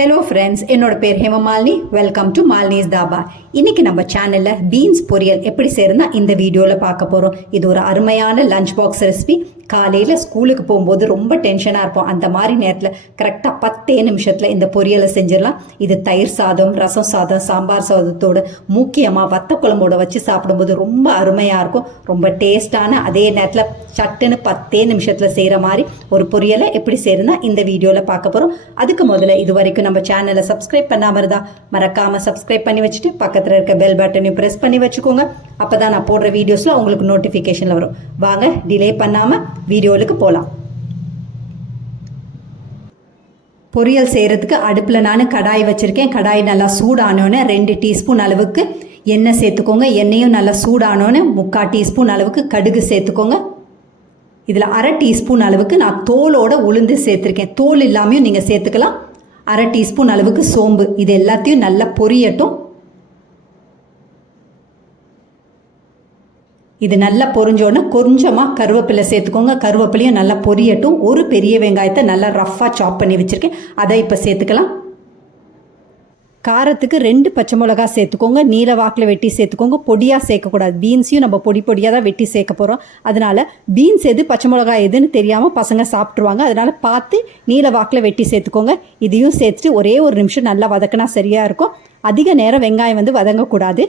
Hello friends, என்னோட பேர் Hemamalini. Welcome to Malini's dhaba. இன்னைக்கு நம்ம சேனல்ல பீன்ஸ் பொரியல் எப்படி செய்யறதுனா இந்த வீடியோல பார்க்க போறோம். இது ஒரு அருமையான லஞ்ச் பாக்ஸ் ரெசிபி. காலையில ஸ்கூலுக்கு போகும்போது ரொம்ப டென்ஷனா இருப்போம். அந்த மாதிரி நேரத்தில் கரெக்டாக 10 நிமிஷத்துல இந்த பொரியலை செஞ்சிடலாம். இது தயிர் சாதம், ரசம் சாதம், சாம்பார் சாதத்தோடு முக்கியமாக வத்த குழம்போட வச்சு சாப்பிடும்போது ரொம்ப அருமையாக இருக்கும். ரொம்ப டேஸ்டான, அதே நேரத்தில் சட்டுன்னு 10 நிமிஷத்தில் செய்கிற மாதிரி ஒரு பொரியலை எப்படி செய்யறதுனா இந்த வீடியோவில் பார்க்க போகிறோம். அதுக்கு முதல்ல இது வரைக்கும் நம்ம சேனலை சப்ஸ்கிரைப் பண்ணாமல் இருந்தால் மறக்காமல் சப்ஸ்கிரைப் பண்ணி வச்சுட்டு பக்கத்தில் இருக்க பெல் பட்டனையும் ப்ரெஸ் பண்ணி வச்சுக்கோங்க. அப்போ தான் நான் போடுற வீடியோஸில் உங்களுக்கு நோட்டிஃபிகேஷனில் வரும். வாங்க டிலே பண்ணாமல் வீடியோவுக்கு போகலாம். பொரியல் செய்கிறதுக்கு அடுப்பில் நான் கடாய் வச்சுருக்கேன். கடாய் நல்லா சூடானோன்னு 2 டீஸ்பூன் அளவுக்கு எண்ணெய் சேர்த்துக்கோங்க. எண்ணெயும் நல்லா சூடானோன்னு 3/4 டீஸ்பூன் அளவுக்கு கடுகு சேர்த்துக்கோங்க. இதில் 1/2 டீஸ்பூன் அளவுக்கு நான் தோலோட உளுந்து சேர்த்துருக்கேன். தோல் இல்லாமையும் நீங்கள் சேர்த்துக்கலாம். 1/2 டீஸ்பூன் அளவுக்கு சோம்பு. இது எல்லாத்தையும் நல்லா பொரியட்டும். இது நல்லா பொரிஞ்சோன்னு கொஞ்சமாக கருவேப்பிலை சேர்த்துக்கோங்க. கருவேப்பிலையும் நல்லா பொரியட்டும். ஒரு பெரிய வெங்காயத்தை நல்லா ரஃப்பாக சாப் பண்ணி வச்சுருக்கேன், அதை இப்போ சேர்த்துக்கலாம். காரத்துக்கு 2 பச்சை மிளகா சேர்த்துக்கோங்க. நீல வாக்கில் வெட்டி சேர்த்துக்கோங்க. பொடியாக சேர்க்கக்கூடாது. பீன்ஸையும் நம்ம பொடியாக தான் வெட்டி சேர்க்க போகிறோம். அதனால் பீன்ஸ் எது பச்சை மிளகா எதுன்னு தெரியாமல் பசங்க சாப்பிட்ருவாங்க. அதனால் பார்த்து நீல வாக்கில் வெட்டி சேர்த்துக்கோங்க. இதையும் சேர்த்துட்டு ஒரே ஒரு நிமிஷம் நல்லா வதக்கினா சரியாக இருக்கும். அதிக நேரம் வெங்காயம் வதங்கக்கூடாது.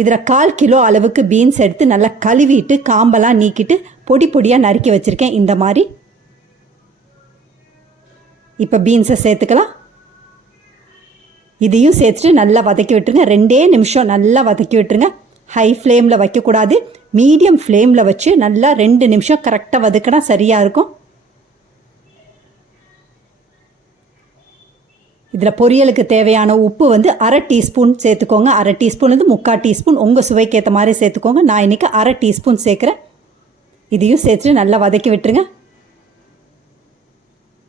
இதில் 1/4 கிலோ அளவுக்கு பீன்ஸ் எடுத்து நல்லா கழுவிட்டு காம்பெல்லாம் நீக்கிட்டு பொடியாக நறுக்கி வச்சுருக்கேன் இந்த மாதிரி. இப்போ பீன்ஸை சேர்த்துக்கலாம். இதையும் சேர்த்துட்டு நல்லா வதக்கி விட்டுருங்க. 2 நிமிஷம் நல்லா வதக்கி விட்டுருங்க. ஹை ஃப்ளேமில் வைக்கக்கூடாது, மீடியம் ஃப்ளேமில் வச்சு நல்லா 2 நிமிஷம் கரெக்டாக வதக்கினா சரியாக இருக்கும். இதில் பொரியலுக்கு தேவையான உப்பு 1/2 டீஸ்பூன் சேர்த்துக்கோங்க. 1/2 டீஸ்பூன் 3/4 டீஸ்பூன் உங்கள் சுவைக்கு ஏற்ற மாதிரி சேர்த்துக்கோங்க. நான் இன்றைக்கி 1/2 டீஸ்பூன் சேர்க்குறேன். இதையும் சேர்த்துட்டு நல்லா வதக்கி விட்டுருங்க.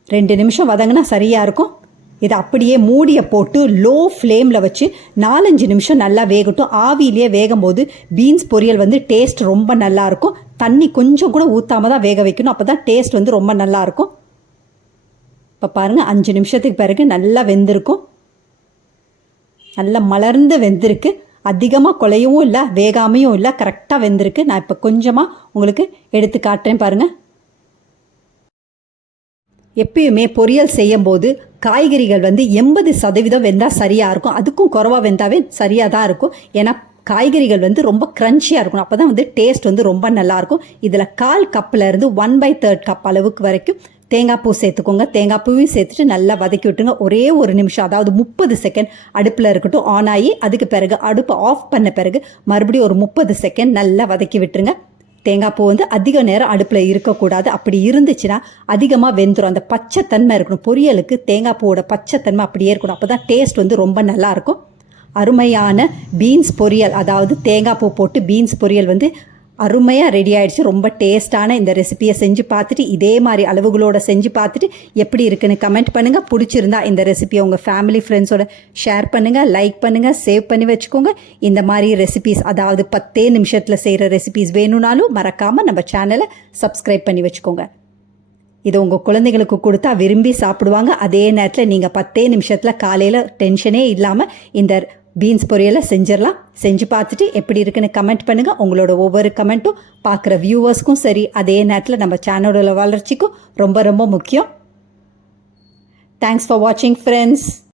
2 நிமிஷம் வதங்கினா சரியாக இருக்கும். இதை அப்படியே மூடியை போட்டு லோ ஃப்ளேமில் வச்சு 4-5 நிமிஷம் நல்லா வேகட்டும். ஆவியிலே வேகும் போது பீன்ஸ் பொரியல் டேஸ்ட் ரொம்ப நல்லாயிருக்கும். தண்ணி கொஞ்சம் கூட ஊற்றாமல் தான் வேக வைக்கணும். அப்போ தான் டேஸ்ட் ரொம்ப நல்லாயிருக்கும். இப்போ பாருங்கள், 5 நிமிஷத்துக்கு பிறகு நல்லா வெந்திருக்கும். நல்லா மலர்ந்து வெந்திருக்கு. அதிகமாக குலையவும் இல்லை, வேகாமையும் இல்லை, கரெக்டாக வெந்திருக்கு. நான் இப்போ கொஞ்சமாக உங்களுக்கு எடுத்து காட்டுறேன் பாருங்கள். எப்பயுமே பொரியல் செய்யும் போது காய்கறிகள் 80% வெந்தால் சரியாக இருக்கும். அதுக்கும் குறைவாக வெந்தாவே சரியாக தான் இருக்கும். ஏன்னா காய்கறிகள் ரொம்ப க்ரன்ச்சியாக இருக்கணும். அப்போ தான் டேஸ்ட் ரொம்ப நல்லாயிருக்கும். இதில் 1/4 கப்பில் 1/3 கப் அளவுக்கு வரைக்கும் தேங்காய் பூ சேர்த்துக்கோங்க. தேங்காய் பூவையும் சேர்த்துட்டு நல்லா வதக்கி விட்டுருங்க. ஒரே ஒரு நிமிஷம், அதாவது 30 செகண்ட் அடுப்பில் இருக்கட்டும். ஆன் ஆகி அதுக்கு பிறகு அடுப்பை ஆஃப் பண்ண பிறகு மறுபடியும் ஒரு 30 செகண்ட் நல்லா வதக்கி விட்டுருங்க. தேங்காய் பூ அதிக நேரம் அடுப்பில் இருக்கக்கூடாது. அப்படி இருந்துச்சுன்னா அதிகமாக வெந்துடும். அந்த பச்சைத்தன்மை இருக்கணும். பொரியலுக்கு தேங்காய் பூவோட பச்சைத்தன்மை அப்படியே இருக்கணும். அப்போ தான் டேஸ்ட் ரொம்ப நல்லாயிருக்கும். அருமையான பீன்ஸ் பொரியல், அதாவது தேங்காய் பூ போட்டு பீன்ஸ் பொரியல் அருமையாக ரெடி ஆகிடுச்சு. ரொம்ப டேஸ்டான இந்த ரெசிபியை செஞ்சு பார்த்துட்டு இதே மாதிரி அளவுகளோட செஞ்சு பார்த்துட்டு எப்படி இருக்குன்னு கமெண்ட் பண்ணுங்கள். பிடிச்சிருந்தா இந்த ரெசிபியை உங்கள் ஃபேமிலி ஃப்ரெண்ட்ஸோட ஷேர் பண்ணுங்கள், லைக் பண்ணுங்கள், சேவ் பண்ணி வச்சுக்கோங்க. இந்த மாதிரி ரெசிபிஸ், அதாவது 10 நிமிஷத்தில் செய்கிற ரெசிபிஸ் வேணும்னாலும் மறக்காமல் நம்ம சேனலை சப்ஸ்கிரைப் பண்ணி வச்சுக்கோங்க. இதை உங்கள் குழந்தைங்களுக்கு கொடுத்தா விரும்பி சாப்பிடுவாங்க. அதே நேரத்தில் நீங்கள் 10 நிமிஷத்தில் காலையில் டென்ஷனே இல்லாமல் இந்த பீன்ஸ் பொரியலை செஞ்சிடலாம். செஞ்சு பார்த்துட்டு எப்படி இருக்குன்னு கமெண்ட் பண்ணுங்கள். உங்களோட ஒவ்வொரு கமெண்ட்டும் பார்க்குற வியூவர்ஸ்க்கும் சரி, அதே நேரத்தில் நம்ம சேனலோட வளர்ச்சிக்கும் ரொம்ப ரொம்ப முக்கியம். தேங்க்ஸ் ஃபார் வாட்சிங் ஃப்ரெண்ட்ஸ்.